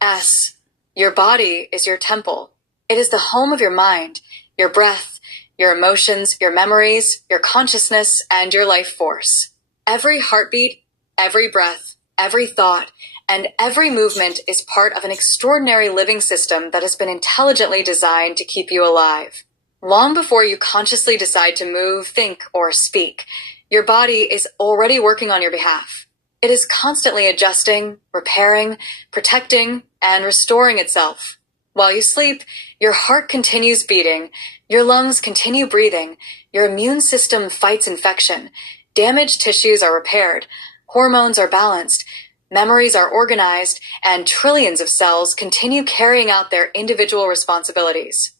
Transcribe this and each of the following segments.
S. Your body is your temple. It is the home of your mind, your breath, your emotions, your memories, your consciousness, and your life force. Every heartbeat, every breath, every thought, and every movement is part of an extraordinary living system that has been intelligently designed to keep you alive. Long before you consciously decide to move, think, or speak, your body is already working on your behalf. It is constantly adjusting, repairing, protecting, and restoring itself. While you sleep, your heart continues beating, your lungs continue breathing, your immune system fights infection, damaged tissues are repaired, hormones are balanced, memories are organized, and trillions of cells continue carrying out their individual responsibilities.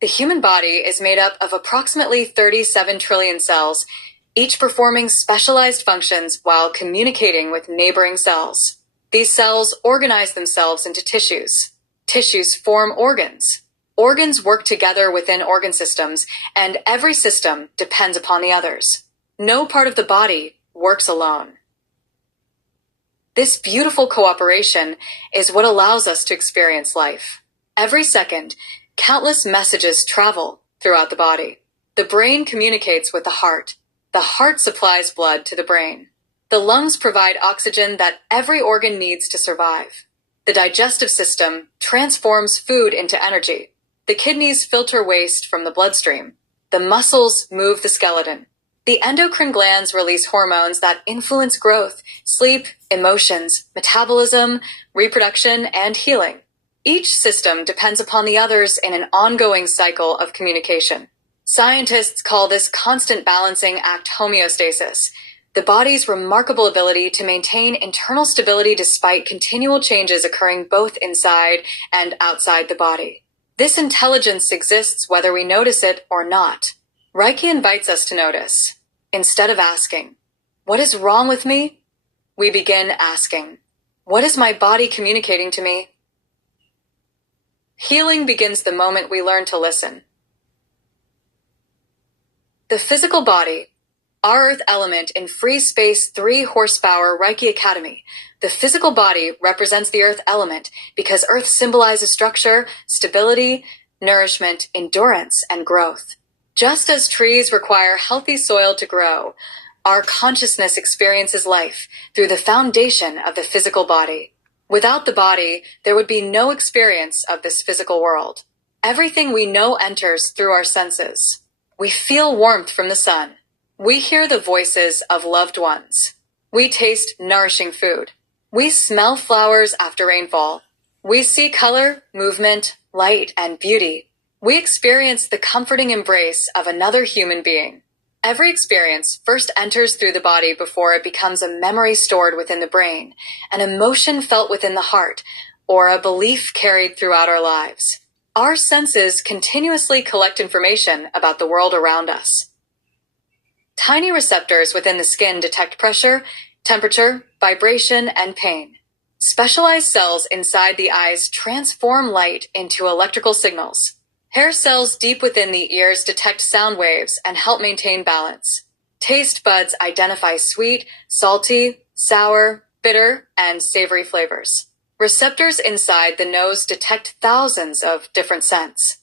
The human body is made up of approximately 37 trillion cells, each performing specialized functions while communicating with neighboring cells. These cells organize themselves into tissues. Tissues form organs. Organs work together within organ systems, and every system depends upon the others. No part of the body works alone. This beautiful cooperation is what allows us to experience life. Every second, countless messages travel throughout the body. The brain communicates with the heart. The heart supplies blood to the brain. The lungs provide oxygen that every organ needs to survive. The digestive system transforms food into energy. The kidneys filter waste from the bloodstream. The muscles move the skeleton. The endocrine glands release hormones that influence growth, sleep, emotions, metabolism, reproduction, and healing. Each system depends upon the others in an ongoing cycle of communication. Scientists call this constant balancing act homeostasis, the body's remarkable ability to maintain internal stability despite continual changes occurring both inside and outside the body. This intelligence exists whether we notice it or not. Reiki invites us to notice. Instead of asking, "What is wrong with me?" we begin asking, "What is my body communicating to me?" Healing begins the moment we learn to listen. The physical body, our earth element in Free Space 3 horsepower Reiki Academy. The physical body represents the earth element because earth symbolizes structure, stability, nourishment, endurance, and growth. Just as trees require healthy soil to grow, our consciousness experiences life through the foundation of the physical body. Without the body, there would be no experience of this physical world. Everything we know enters through our senses. We feel warmth from the sun. We hear the voices of loved ones. We taste nourishing food. We smell flowers after rainfall. We see color, movement, light, and beauty. We experience the comforting embrace of another human being. Every experience first enters through the body before it becomes a memory stored within the brain, an emotion felt within the heart, or a belief carried throughout our lives. Our senses continuously collect information about the world around us. Tiny receptors within the skin detect pressure, temperature, vibration, and pain. Specialized cells inside the eyes transform light into electrical signals. Hair cells deep within the ears detect sound waves and help maintain balance. Taste buds identify sweet, salty, sour, bitter, and savory flavors. Receptors inside the nose detect thousands of different scents.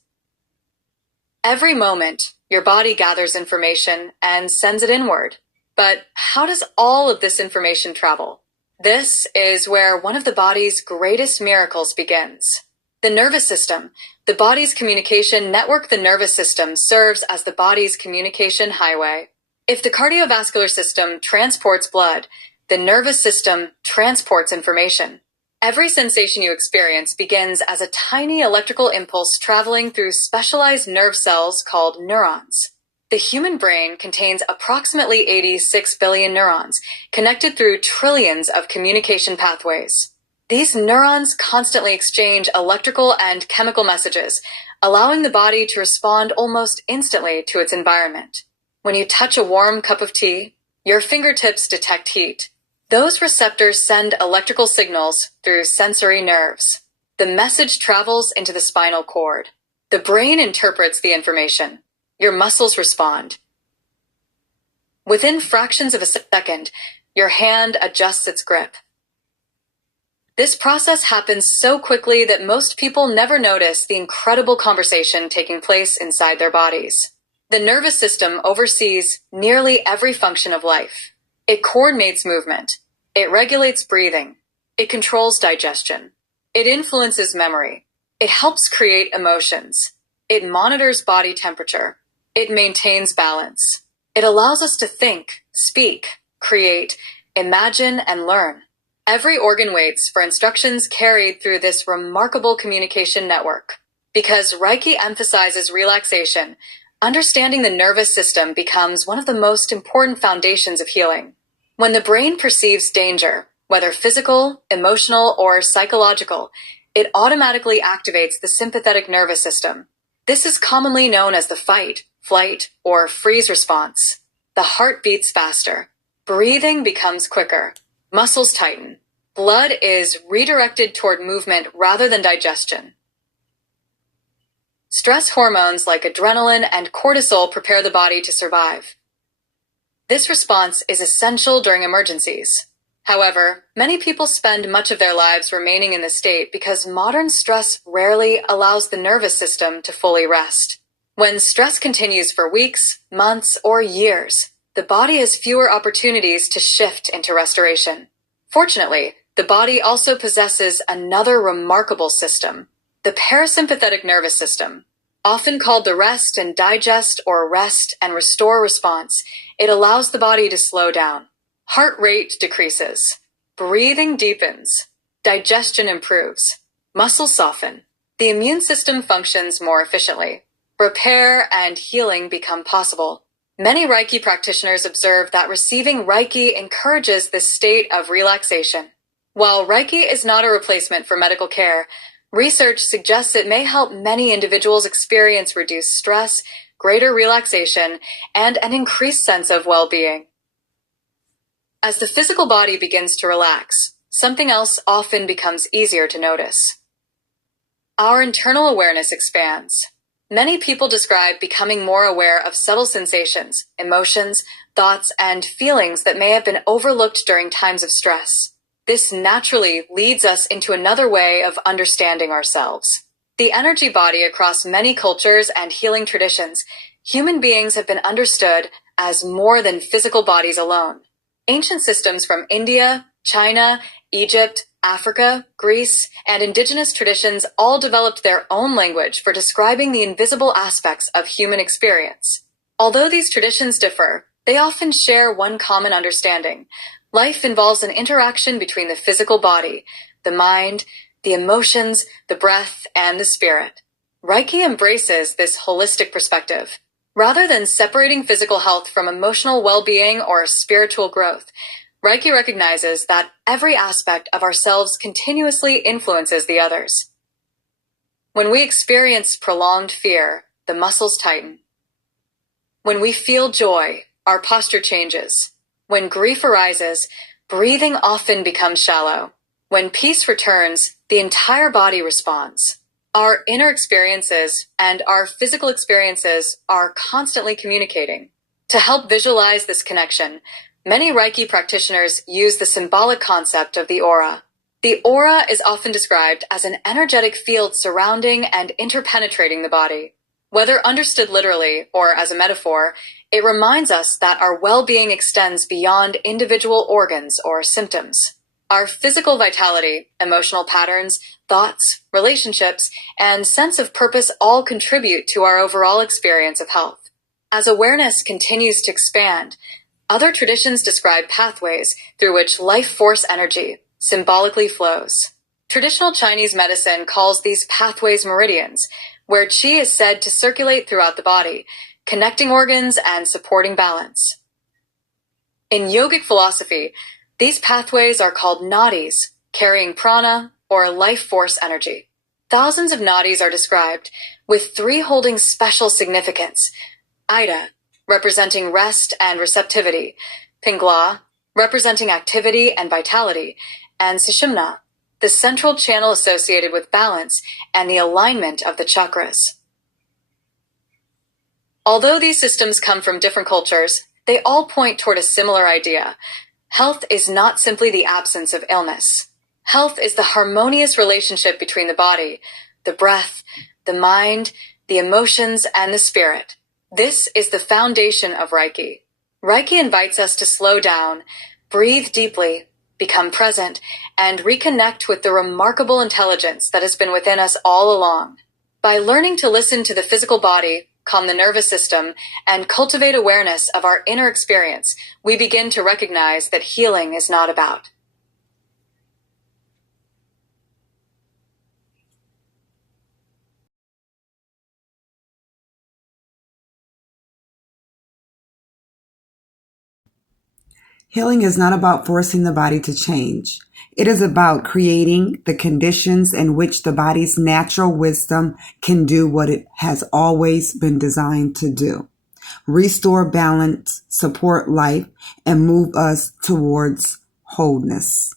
Every moment, your body gathers information and sends it inward. But how does all of this information travel? This is where one of the body's greatest miracles begins. The nervous system, the body's communication network. The nervous system serves as the body's communication highway. If the cardiovascular system transports blood, the nervous system transports information. Every sensation you experience begins as a tiny electrical impulse traveling through specialized nerve cells called neurons. The human brain contains approximately 86 billion neurons, connected through trillions of communication pathways. These neurons constantly exchange electrical and chemical messages, allowing the body to respond almost instantly to its environment. When you touch a warm cup of tea, your fingertips detect heat. Those receptors send electrical signals through sensory nerves. The message travels into the spinal cord. The brain interprets the information. Your muscles respond. Within fractions of a second, your hand adjusts its grip. This process happens so quickly that most people never notice the incredible conversation taking place inside their bodies. The nervous system oversees nearly every function of life. It coordinates movement. It regulates breathing. It controls digestion. It influences memory. It helps create emotions. It monitors body temperature. It maintains balance. It allows us to think, speak, create, imagine, and learn. Every organ waits for instructions carried through this remarkable communication network. Because Reiki emphasizes relaxation, understanding the nervous system becomes one of the most important foundations of healing. When the brain perceives danger, whether physical, emotional, or psychological, it automatically activates the sympathetic nervous system. This is commonly known as the fight, flight, or freeze response. The heart beats faster. Breathing becomes quicker. Muscles tighten. Blood is redirected toward movement rather than digestion. Stress hormones like adrenaline and cortisol prepare the body to survive. This response is essential during emergencies. However, many people spend much of their lives remaining in this state because modern stress rarely allows the nervous system to fully rest. When stress continues for weeks, months, or years, the body has fewer opportunities to shift into restoration. Fortunately, the body also possesses another remarkable system, the parasympathetic nervous system. Often called the rest and digest or rest and restore response, it allows the body to slow down. Heart rate decreases. Breathing deepens. Digestion improves. Muscles soften. The immune system functions more efficiently. Repair and healing become possible. Many Reiki practitioners observe that receiving Reiki encourages this state of relaxation. While Reiki is not a replacement for medical care, research suggests it may help many individuals experience reduced stress, greater relaxation, and an increased sense of well-being. As the physical body begins to relax, something else often becomes easier to notice. Our internal awareness expands. Many people describe becoming more aware of subtle sensations, emotions, thoughts, and feelings that may have been overlooked during times of stress. This naturally leads us into another way of understanding ourselves. The energy body across many cultures and healing traditions, human beings have been understood as more than physical bodies alone. Ancient systems from India, China, Egypt, Africa, Greece, and indigenous traditions all developed their own language for describing the invisible aspects of human experience. Although these traditions differ, they often share one common understanding. Life involves an interaction between the physical body, the mind, the emotions, the breath, and the spirit. Reiki embraces this holistic perspective. Rather than separating physical health from emotional well-being or spiritual growth, Reiki recognizes that every aspect of ourselves continuously influences the others. When we experience prolonged fear, the muscles tighten. When we feel joy, our posture changes. When grief arises, breathing often becomes shallow. When peace returns, the entire body responds. Our inner experiences and our physical experiences are constantly communicating. To help visualize this connection, many Reiki practitioners use the symbolic concept of the aura. The aura is often described as an energetic field surrounding and interpenetrating the body. Whether understood literally or as a metaphor, it reminds us that our well-being extends beyond individual organs or symptoms. Our physical vitality, emotional patterns, thoughts, relationships, and sense of purpose all contribute to our overall experience of health. As awareness continues to expand, other traditions describe pathways through which life force energy symbolically flows. Traditional Chinese medicine calls these pathways meridians, where qi is said to circulate throughout the body, connecting organs and supporting balance. In yogic philosophy, these pathways are called nadis, carrying prana, or life force energy. Thousands of nadis are described, with 3 holding special significance: Ida, representing rest and receptivity; Pingla, representing activity and vitality; and Sushumna, the central channel associated with balance and the alignment of the chakras. Although these systems come from different cultures, they all point toward a similar idea. Health is not simply the absence of illness. Health is the harmonious relationship between the body, the breath, the mind, the emotions, and the spirit. This is the foundation of Reiki. Reiki invites us to slow down, breathe deeply, become present, and reconnect with the remarkable intelligence that has been within us all along. By learning to listen to the physical body, calm the nervous system, and cultivate awareness of our inner experience, we begin to recognize that healing is not about Healing is not about forcing the body to change. It is about creating the conditions in which the body's natural wisdom can do what it has always been designed to do. Restore balance, support life, and move us towards wholeness.